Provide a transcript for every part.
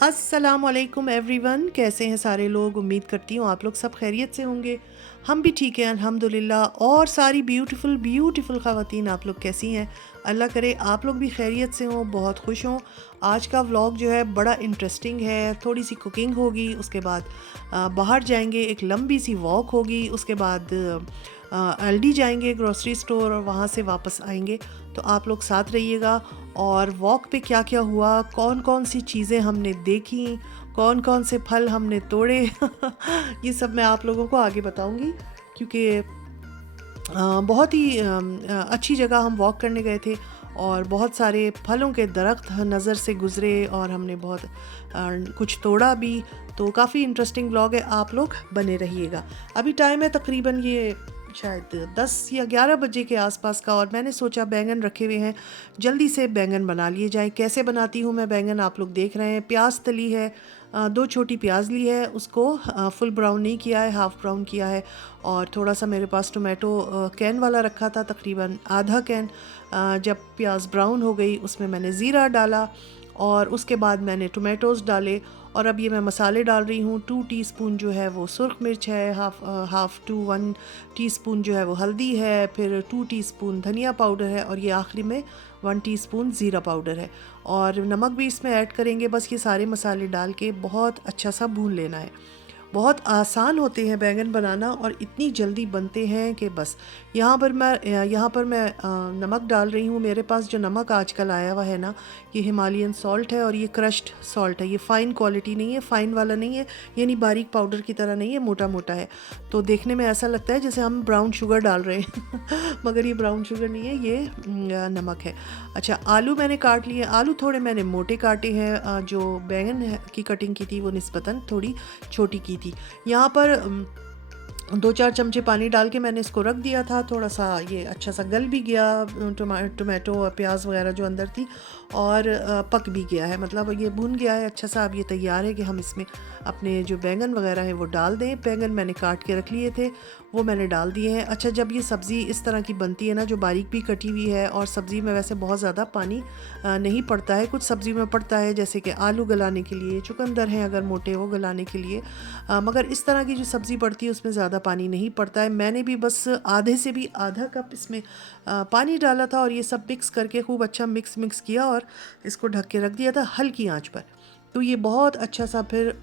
अस्सलाम वालेकुम एवरीवन, कैसे हैं सारे लोग। उम्मीद करती हूँ आप लोग सब खैरियत से होंगे। हम भी ठीक हैं अल्हम्दुलिल्लाह। और सारी ब्यूटीफुल ब्यूटीफुल ख़वातीन, आप लोग कैसी हैं? अल्लाह करे आप लोग भी खैरियत से हों, बहुत खुश हों। आज का व्लॉग जो है बड़ा इंटरेस्टिंग है। थोड़ी सी कुकिंग होगी, उसके बाद बाहर जाएंगे, एक लंबी सी वॉक होगी, उसके बाद एलडी जाएंगे ग्रोसरी स्टोर और वहाँ से वापस आएंगे। तो आप लोग साथ रहिएगा। और वॉक पे क्या क्या हुआ, कौन कौन सी चीज़ें हमने देखी, कौन कौन से फल हमने तोड़े ये सब मैं आप लोगों को आगे बताऊंगी, क्योंकि बहुत ही अच्छी जगह हम वॉक करने गए थे और बहुत सारे फलों के दरख्त नज़र से गुज़रे और हमने बहुत कुछ तोड़ा भी। तो काफ़ी इंटरेस्टिंग व्लॉग है, आप लोग बने रहिएगा। अभी टाइम है तकरीबन ये शायद 10 या 11 बजे के आसपास का, और मैंने सोचा बैंगन रखे हुए हैं, जल्दी से बैंगन बना लिए जाए। कैसे बनाती हूँ मैं बैंगन आप लोग देख रहे हैं। प्याज तली है, 2 छोटी प्याज ली है, उसको फुल ब्राउन नहीं किया है, हाफ़ ब्राउन किया है। और थोड़ा सा मेरे पास टोमेटो कैन वाला रखा था, तकरीबन आधा कैन। जब प्याज ब्राउन हो गई उसमें मैंने ज़ीरा डाला और उसके बाद मैंने टोमेटोज़ डाले। और अब ये मैं मसाले डाल रही हूँ। 2 टीस्पून जो है वो सुरख मिर्च है, हाफ़ टू 1 टीस्पून जो है वो हल्दी है, फिर 2 टीस्पून धनिया पाउडर है, और ये आखिरी में 1 टीस्पून ज़ीरा पाउडर है। और नमक भी इसमें ऐड करेंगे। बस ये सारे मसाले डाल के बहुत अच्छा सा भून लेना है। बहुत आसान होते हैं बैंगन बनाना और इतनी जल्दी बनते हैं कि बस। यहाँ पर मैं नमक डाल रही हूँ। मेरे पास जो नमक आजकल आया हुआ है ना, ये हिमालयन सॉल्ट है और ये क्रश्ड सॉल्ट है। ये फ़ाइन क्वालिटी नहीं है, फ़ाइन वाला नहीं है, यानी बारीक पाउडर की तरह नहीं है, मोटा मोटा है। तो देखने में ऐसा लगता है जैसे हम ब्राउन शुगर डाल रहे हैं मगर ये ब्राउन शुगर नहीं है, ये नमक है। अच्छा, आलू मैंने काट लिए। आलू थोड़े मैंने मोटे काटे हैं, जो बैंगन की कटिंग की थी वो निस्बतन थोड़ी छोटी की थी। यहाँ पर 2-4 चमचे पानी डाल के मैंने इसको रख दिया था। थोड़ा सा ये अच्छा सा गल भी गया, टोमेटो और प्याज वगैरह जो अंदर थी, और पक भी गया है, मतलब ये भुन गया है अच्छा सा। अब ये तैयार है कि हम इसमें अपने जो बैंगन वगैरह है वो डाल दें। बैंगन मैंने काट के रख लिए थे, वो मैंने डाल दिए हैं। अच्छा, जब ये सब्ज़ी इस तरह की बनती है ना, जो बारीक भी कटी हुई है, और सब्ज़ी में वैसे बहुत ज़्यादा पानी नहीं पड़ता है, कुछ सब्ज़ी में पड़ता है, जैसे कि आलू गलाने के लिए, चुकंदर हैं अगर मोटे, वो गलाने के लिए। मगर इस तरह की जो सब्ज़ी पड़ती है उसमें ज़्यादा पानी नहीं पड़ता है। मैंने भी बस आधे से भी आधा कप इसमें पानी डाला था, और ये सब मिक्स करके खूब अच्छा मिक्स किया और इसको ढक के रख दिया था हल्की आंच पर। तो ये बहुत अच्छा सा फिर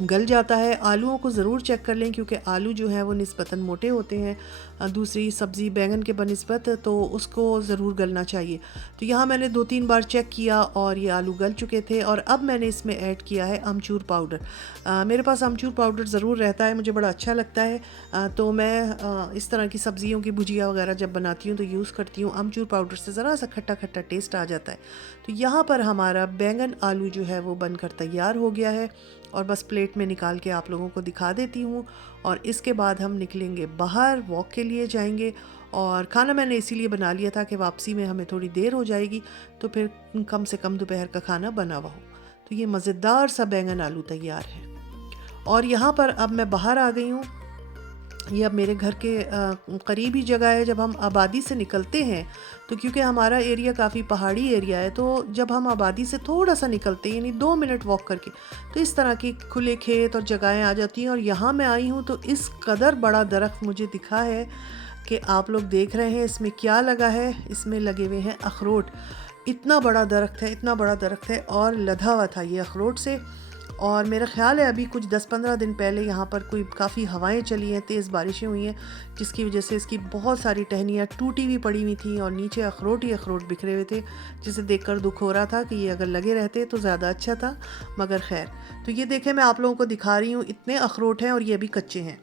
गल जाता है। आलूओं को ज़रूर चेक कर लें, क्योंकि आलू जो हैं वो निस्बतन मोटे होते हैं दूसरी सब्ज़ी बैंगन के बनिस्बत, तो उसको ज़रूर गलना चाहिए। तो यहाँ मैंने 2-3 बार चेक किया और ये आलू गल चुके थे। और अब मैंने इसमें ऐड किया है अमचूर पाउडर। मेरे पास अमचूर पाउडर ज़रूर रहता है, मुझे बड़ा अच्छा लगता है। तो मैं इस तरह की सब्ज़ियों की भुजिया वगैरह जब बनाती हूँ तो यूज़ करती हूँ अमचूर पाउडर से, ज़रा सा खट्टा खट्टा टेस्ट आ जाता है। तो यहाँ पर हमारा बैंगन आलू जो है वो बनकर तैयार हो गया है, और बस प्लेट में निकाल के आप लोगों को दिखा देती हूँ। और इसके बाद हम निकलेंगे बाहर, वॉक के लिए जाएंगे। और खाना मैंने इसीलिए बना लिया था कि वापसी में हमें थोड़ी देर हो जाएगी, तो फिर कम से कम दोपहर का खाना बना हुआ हो। तो ये मज़ेदार सा बैंगन आलू तैयार है। और यहाँ पर अब मैं बाहर आ गई हूँ। ये अब मेरे घर के करीब ही जगह है। जब हम आबादी से निकलते हैं, तो क्योंकि हमारा एरिया काफ़ी पहाड़ी एरिया है, तो जब हम आबादी से थोड़ा सा निकलते हैं, यानी 2 मिनट वॉक करके, तो इस तरह की खुले खेत और जगहें आ जाती हैं। और यहाँ मैं आई हूँ तो इस कदर बड़ा दरख्त मुझे दिखा है कि आप लोग देख रहे हैं इसमें क्या लगा है। इसमें लगे हुए हैं अखरोट। इतना बड़ा दरख्त है, इतना बड़ा दरख्त है, और लदा हुआ था ये अखरोट से। और मेरा ख़्याल है अभी कुछ 10-15 दिन पहले यहाँ पर कोई काफ़ी हवाएं चली हैं, तेज़ बारिशें हुई हैं, जिसकी वजह से इसकी बहुत सारी टहनियाँ टूटी हुई पड़ी हुई थी और नीचे अखरोट ही अखरोट बिखरे हुए थे, जिसे देखकर दुख हो रहा था कि ये अगर लगे रहते तो ज़्यादा अच्छा था। मगर खैर, तो ये देखें, मैं आप लोगों को दिखा रही हूँ, इतने अखरोट हैं और ये अभी कच्चे हैं।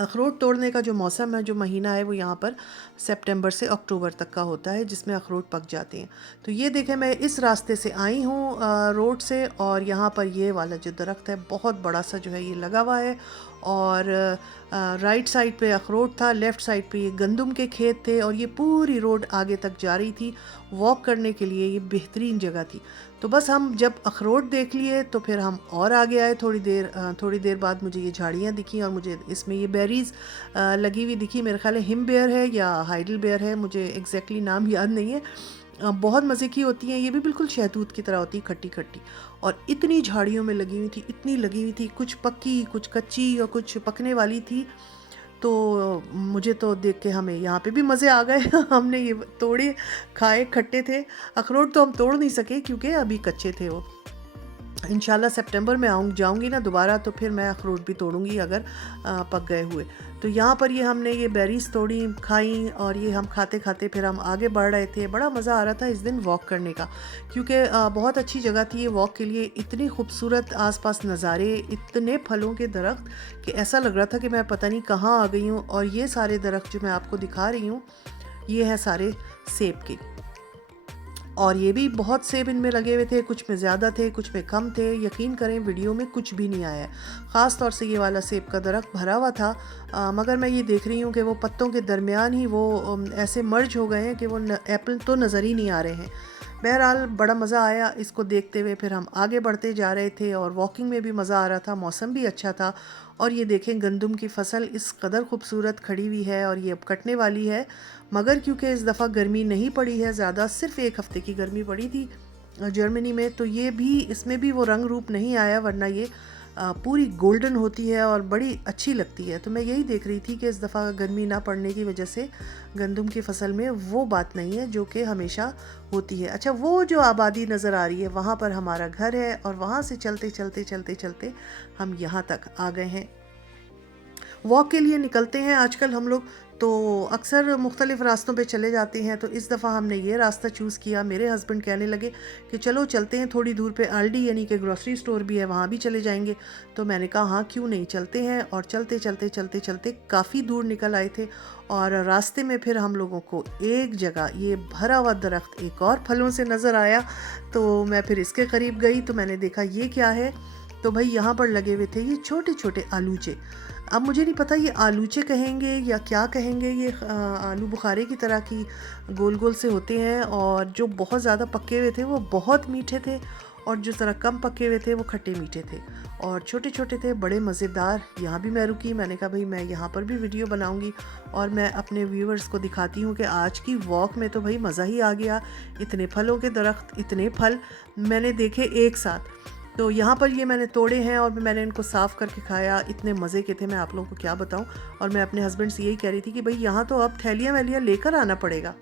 अखरोट तोड़ने का जो मौसम है, जो महीना है, वो यहाँ पर सितंबर से अक्टूबर तक का होता है, जिसमें अखरोट पक जाते हैं। तो ये देखें, मैं इस रास्ते से आई हूँ रोड से, और यहाँ पर ये वाला जो दरख्त है बहुत बड़ा सा जो है ये लगा हुआ है। और राइट साइड पे अखरोट था, लेफ़्ट साइड पे ये गंदम के खेत थे, और ये पूरी रोड आगे तक जा रही थी। वॉक करने के लिए ये बेहतरीन जगह थी। तो बस हम जब अखरोट देख लिए तो फिर हम और आगे आए। थोड़ी देर बाद मुझे ये झाड़ियाँ दिखी, और मुझे इसमें ये बेरीज़ लगी हुई दिखी। मेरे ख्याल है हिम बेयर है या हाइडल बेयर है, मुझे एग्जैक्टली नाम याद नहीं है। बहुत मज़े की होती हैं, ये भी बिल्कुल शहतूत की तरह होती है, खट्टी खट्टी। और इतनी झाड़ियों में लगी हुई थी, इतनी लगी हुई थी, कुछ पक्की कुछ कच्ची और कुछ पकने वाली थी। तो मुझे तो देख के हमें यहाँ पे भी मज़े आ गए हमने ये तोड़े, खाए, खट्टे थे। अखरोट तो हम तोड़ नहीं सके क्योंकि अभी कच्चे थे वो। इंशाल्लाह सितंबर में जाऊंगी ना दोबारा, तो फिर मैं अखरोट भी तोड़ूंगी अगर पक गए हुए। तो यहाँ पर ये हमने ये बेरीज तोड़ी, खाई, और ये हम खाते खाते फिर हम आगे बढ़ रहे थे। बड़ा मज़ा आ रहा था इस दिन वॉक करने का, क्योंकि बहुत अच्छी जगह थी ये वॉक के लिए। इतनी खूबसूरत आसपास नज़ारे, इतने फलों के दरख्त कि ऐसा लग रहा था कि मैं पता नहीं कहाँ आ गई हूँ। और ये सारे दरख्त जो मैं आपको दिखा रही हूँ, ये हैं सारे सेब के। और ये भी बहुत सेब इनमें लगे हुए थे, कुछ में ज़्यादा थे, कुछ में कम थे। यकीन करें वीडियो में कुछ भी नहीं आया है। ख़ास तौर से ये वाला सेब का दरख्त भरा हुआ था, मगर मैं ये देख रही हूँ कि वो पत्तों के दरमियान ही वो ऐसे मर्ज हो गए हैं कि वो एप्पल तो नज़र ही नहीं आ रहे हैं। बहरहाल बड़ा मज़ा आया इसको देखते हुए। फिर हम आगे बढ़ते जा रहे थे और वॉकिंग में भी मज़ा आ रहा था, मौसम भी अच्छा था। और ये देखें, गंदम की फसल इस कदर खूबसूरत खड़ी हुई है और ये अब कटने वाली है। मगर क्योंकि इस दफ़ा गर्मी नहीं पड़ी है ज़्यादा, सिर्फ 1 हफ़्ते की गर्मी पड़ी थी जर्मनी में, तो ये भी, इसमें भी वो रंग रूप नहीं आया, वरना ये पूरी गोल्डन होती है और बड़ी अच्छी लगती है। तो मैं यही देख रही थी कि इस दफ़ा गर्मी ना पड़ने की वजह से गंदम की फसल में वो बात नहीं है जो कि हमेशा होती है। अच्छा, वो जो आबादी नज़र आ रही है, वहाँ पर हमारा घर है, और वहाँ से चलते चलते चलते चलते हम यहाँ तक आ गए हैं। वॉक के लिए निकलते हैं आजकल हम लोग, तो अक्सर मुख्तलिफ़ रास्तों पे चले जाते हैं। तो इस दफ़ा हमने ये रास्ता चूज़ किया। मेरे हस्बैंड कहने लगे कि चलो चलते हैं, थोड़ी दूर पे आल्डी यानी कि ग्रॉसरी स्टोर भी है, वहाँ भी चले जाएंगे। तो मैंने कहा हाँ, क्यों नहीं, चलते हैं। और चलते चलते चलते चलते काफ़ी दूर निकल आए थे, और रास्ते में फिर हम लोगों को एक जगह ये भरा हुआ दरख्त एक और फलों से नज़र आया। तो मैं फिर इसके करीब गई, तो मैंने देखा ये क्या है। तो भाई यहाँ पर लगे हुए थे ये छोटे छोटे आलूचे। अब मुझे नहीं पता ये आलूचे कहेंगे या क्या कहेंगे। ये आलू बुखारे की तरह की गोल गोल से होते हैं, और जो बहुत ज़्यादा पके हुए थे वो बहुत मीठे थे, और जो ज़रा कम पके हुए थे वो खट्टे मीठे थे, और छोटे छोटे थे, बड़े मज़ेदार। यहाँ भी मैं रुकी, मैंने कहा भाई मैं यहाँ पर भी वीडियो बनाऊँगी, और मैं अपने व्यूवर्स को दिखाती हूँ कि आज की वॉक में तो भाई मज़ा ही आ गया। इतने फलों के दरख्त, इतने फल मैंने देखे एक साथ। तो यहाँ पर ये मैंने तोड़े हैं और मैंने इनको साफ़ करके खाया। इतने मज़े के थे, मैं आप लोगों को क्या बताऊँ। और मैं अपने हस्बैंड से यही कह रही थी कि भाई यहाँ तो अब थैलियाँ वैलियाँ लेकर आना पड़ेगा।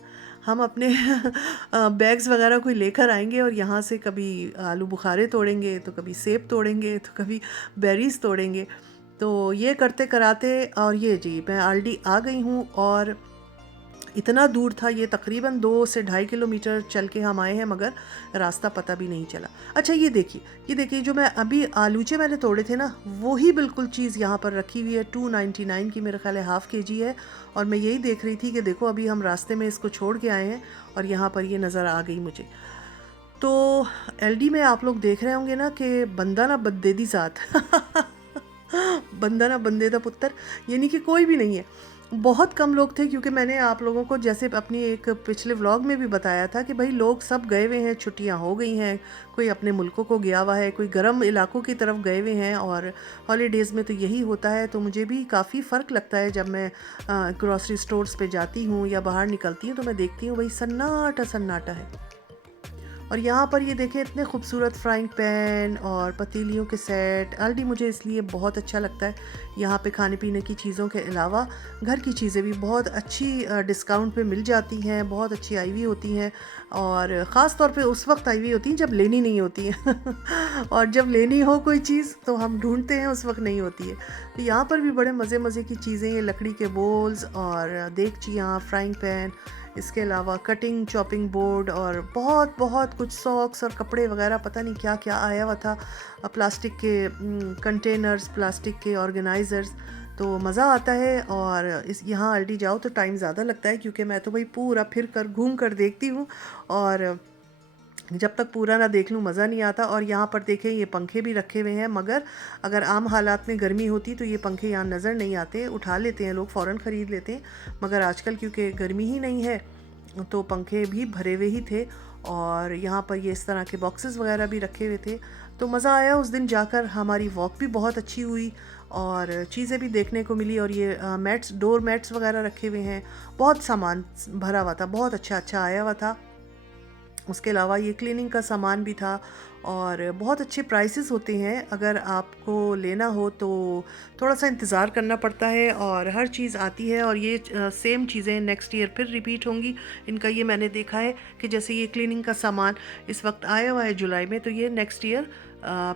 हम अपने बैग्स वगैरह कोई लेकर आएंगे, और यहाँ से कभी आलू बुखारे तोड़ेंगे, तो कभी सेब तोड़ेंगे, तो कभी बेरीज तोड़ेंगे। तो ये करते कराते, और ये जी मैं आल्डी आ गई हूँ। और इतना दूर था ये, तकरीबन 2 से 2.5 किलोमीटर चल के हम आए हैं, मगर रास्ता पता भी नहीं चला। अच्छा, ये देखिए जो मैं अभी आलूचे मैंने तोड़े थे ना, वही बिल्कुल चीज़ यहाँ पर रखी हुई है। 299 की मेरे ख्याल है, ½ kg है। और मैं यही देख रही थी कि देखो अभी हम रास्ते में इसको छोड़ के आए हैं, और यहाँ पर ये नज़र आ गई मुझे। तो एलडी में आप लोग देख रहे होंगे ना कि बंदा ना बंदे दी ज़ात बंदा ना बंदे दा पुत्र, यानी कि कोई भी नहीं है। बहुत कम लोग थे, क्योंकि मैंने आप लोगों को जैसे अपनी एक पिछले व्लॉग में भी बताया था कि भाई लोग सब गए हुए हैं, छुट्टियां हो गई हैं, कोई अपने मुल्कों को गया हुआ है, कोई गर्म इलाकों की तरफ गए हुए हैं। और हॉलीडेज़ में तो यही होता है। तो मुझे भी काफ़ी फ़र्क लगता है जब मैं ग्रॉसरी स्टोर्स पे जाती हूँ या बाहर निकलती हूँ, तो मैं देखती हूँ भाई सन्नाटा सन्नाटा है। और यहाँ पर ये देखें, इतने खूबसूरत फ्राइंग पैन और पतीलियों के सेट। आल्डी मुझे इसलिए बहुत अच्छा लगता है। यहाँ पे खाने पीने की चीज़ों के अलावा घर की चीज़ें भी बहुत अच्छी डिस्काउंट पे मिल जाती हैं, बहुत अच्छी आई हुई होती हैं। और ख़ास तौर पे उस वक्त आई हुई होती हैं जब लेनी नहीं होती है और जब लेनी हो कोई चीज़ तो हम ढूंढते हैं, उस वक्त नहीं होती है। तो यहाँ पर भी बड़े मज़े मज़े की चीज़ें हैं, लकड़ी के बोल्स और देगचियाँ, फ्राइंग पैन, इसके अलावा कटिंग चॉपिंग बोर्ड, और बहुत बहुत कुछ सॉक्स और कपड़े वगैरह, पता नहीं क्या क्या आया हुआ था। प्लास्टिक के कंटेनर्स, प्लास्टिक के ऑर्गेनाइज़र्स। तो मज़ा आता है। और इस यहाँ आल्डी जाओ तो टाइम ज़्यादा लगता है, क्योंकि मैं तो भाई पूरा फिर कर घूम कर देखती हूँ, और जब तक पूरा ना देख लूँ मज़ा नहीं आता। और यहाँ पर देखें, ये पंखे भी रखे हुए हैं, मगर अगर आम हालात में गर्मी होती तो ये पंखे यहाँ नज़र नहीं आते। उठा लेते हैं लोग, फ़ौरन ख़रीद लेते हैं, मगर आजकल क्योंकि गर्मी ही नहीं है तो पंखे भी भरे हुए ही थे। और यहाँ पर ये इस तरह के बॉक्सेस वगैरह भी रखे हुए थे। तो मज़ा आया उस दिन जाकर। हमारी वॉक भी बहुत अच्छी हुई, और चीज़ें भी देखने को मिली। और ये मैट्स, डोर मैट्स वगैरह रखे हुए हैं, बहुत सामान भरा हुआ था, बहुत अच्छा अच्छा आया हुआ था। उसके अलावा ये क्लीनिंग का सामान भी था और बहुत अच्छे प्राइसेस होते हैं। अगर आपको लेना हो तो थोड़ा सा इंतज़ार करना पड़ता है और हर चीज़ आती है और ये सेम चीज़ें नेक्स्ट ईयर फिर रिपीट होंगी। इनका ये मैंने देखा है कि जैसे ये क्लीनिंग का सामान इस वक्त आया हुआ है जुलाई में, तो ये नेक्स्ट ईयर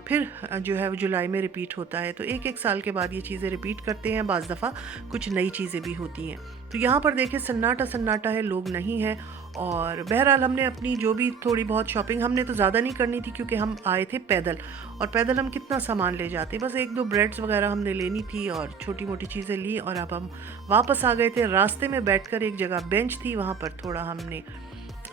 फिर जो है वो जुलाई में रिपीट होता है। तो एक एक साल के बाद ये चीज़ें रिपीट करते हैं, बाज़ दफ़ा कुछ नई चीज़ें भी होती हैं। तो यहाँ पर देखें सन्नाटा सन्नाटा है, लोग नहीं हैं। और बहरहाल हमने अपनी जो भी थोड़ी बहुत शॉपिंग, हमने तो ज़्यादा नहीं करनी थी क्योंकि हम आए थे पैदल, और पैदल हम कितना सामान ले जाते, बस एक दो ब्रेड्स वगैरह हमने लेनी थी और छोटी मोटी चीज़ें ली और अब हम वापस आ गए थे। रास्ते में बैठकर एक जगह बेंच थी, वहाँ पर थोड़ा हमने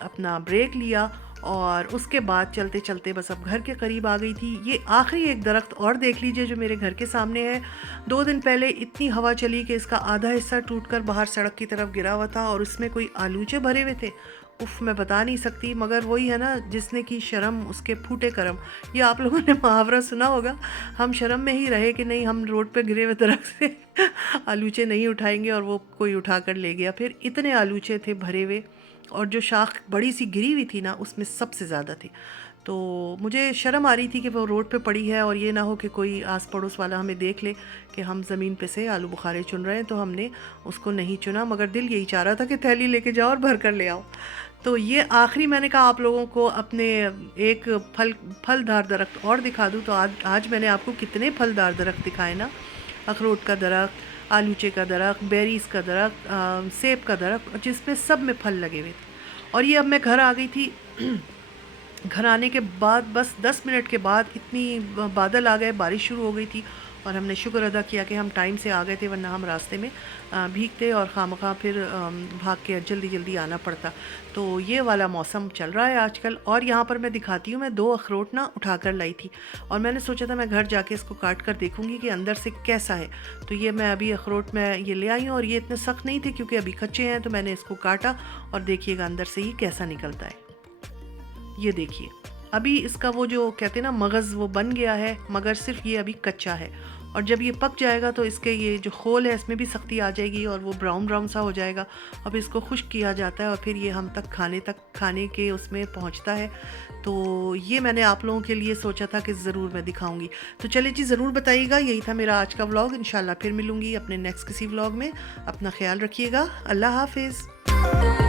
अपना ब्रेक लिया और उसके बाद चलते चलते बस अब घर के करीब आ गई थी। ये आखिरी एक दरख्त और देख लीजिए जो मेरे घर के सामने है। 2 दिन पहले इतनी हवा चली कि इसका आधा हिस्सा टूटकर बाहर सड़क की तरफ गिरा हुआ था और उसमें कोई आलूचे भरे हुए थे। उफ, मैं बता नहीं सकती, मगर वही है ना, जिसने की शर्म उसके फूटे करम। ये आप लोगों ने मुहावरा सुना होगा। हम शर्म में ही रहे कि नहीं, हम रोड पे गिरे हुए दरख्त से आलूचे नहीं उठाएंगे, और वो कोई उठा कर ले गया। फिर इतने आलूचे थे भरे हुए, और जो शाख बड़ी सी गिरी हुई थी ना, उसमें सबसे ज़्यादा थी। तो मुझे शर्म आ रही थी कि वो रोड पे पड़ी है और ये ना हो कि कोई आस पड़ोस वाला हमें देख ले कि हम ज़मीन पे से आलू बुखारे चुन रहे हैं। तो हमने उसको नहीं चुना, मगर दिल यही चाह रहा था कि थैली लेके जाओ और भर कर ले आओ। तो ये आखिरी मैंने कहा आप लोगों को अपने एक फलदार दरख्त और दिखा दूँ। तो आज मैंने आपको कितने फलदार दरख्त दिखाए ना। अखरोट का दरख्त, आलूचे का दरख्त, बेरीज़ का दरख्त, सेब का दरख्त, जिसमें सब में फल लगे हुए थे। और ये अब मैं घर आ गई थी। घर आने के बाद बस 10 मिनट के बाद इतनी बादल आ गए, बारिश शुरू हो गई थी, और हमने शुक्र अदा किया कि हम टाइम से आ गए थे, वरना हम रास्ते में भीगते और खामखा फिर भाग के जल्दी जल्दी आना पड़ता। तो ये वाला मौसम चल रहा है आजकल। और यहाँ पर मैं दिखाती हूँ, मैं 2 अखरोट ना उठा कर लाई थी और मैंने सोचा था मैं घर जाके इसको काट कर देखूँगी कि अंदर से कैसा है। तो ये मैं अभी अखरोट में ये ले आई हूँ, और ये इतने सख्त नहीं थे क्योंकि अभी कच्चे हैं। तो मैंने इसको काटा और देखिएगा अंदर से ये कैसा निकलता है। ये देखिए, अभी इसका वो जो कहते हैं ना मगज़, वो बन गया है, मगर सिर्फ ये अभी कच्चा है। और जब ये पक जाएगा तो इसके ये जो खोल है इसमें भी सख्ती आ जाएगी और वो ब्राउन ब्राउन सा हो जाएगा। अब इसको खुश्क किया जाता है और फिर ये हम तक खाने के उसमें पहुंचता है। तो ये मैंने आप लोगों के लिए सोचा था कि ज़रूर मैं दिखाऊंगी। तो चलिए जी, ज़रूर बताइएगा। यही था मेरा आज का व्लॉग। इंशाल्लाह फिर मिलूँगी अपने नेक्स्ट किसी व्लॉग में। अपना ख्याल रखिएगा। अल्लाह हाफिज़।